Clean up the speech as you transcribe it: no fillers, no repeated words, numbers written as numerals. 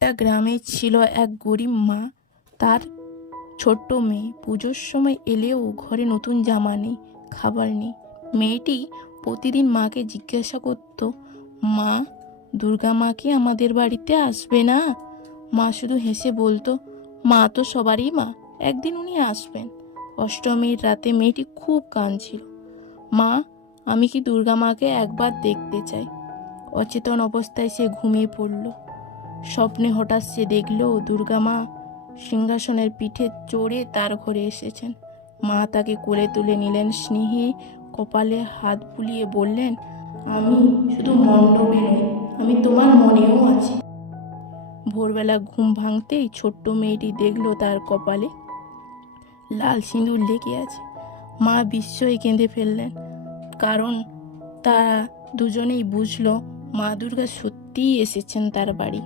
একটা গ্রামে ছিল এক গরিব মা। তার ছোট্ট মেয়ে পুজোর সময় এলেও ঘরে নতুন জামা নেই, খাবার নেই। মেয়েটি প্রতিদিন মাকে জিজ্ঞাসা করত, মা, দুর্গা মা কি আমাদের বাড়িতে আসবে না? মা শুধু হেসে বলতো, মা তো সবারই মা, একদিন উনি আসবেন। অষ্টমীর রাতে মেয়েটি খুব কাঁদছিল, মা, আমি কি দুর্গা মাকে একবার দেখতে চাই। অচেতন অবস্থায় সে ঘুমিয়ে পড়ল। স্বপ্নে হঠাৎ সে দেখল দুর্গা মা সিংহাসনের পিঠে চড়ে তার ঘরে এসেছেন। মা তাকে কোলে তুলে নিলেন, স্নেহে কপালে হাত বুলিয়ে বললেন, আমি শুধু মণ্ডপে নই, আমি তোমার মনেও আছি। ভোরবেলা ঘুম ভাঙতেই ছোট্ট মেয়েটি দেখল তার কপালে লাল সিঁদুর লেগে আছে। মা বিস্ময়ে কেঁদে ফেললেন, কারণ তারা দুজনেই বুঝল মা দুর্গা সত্যিই এসেছেন তার বাড়ি।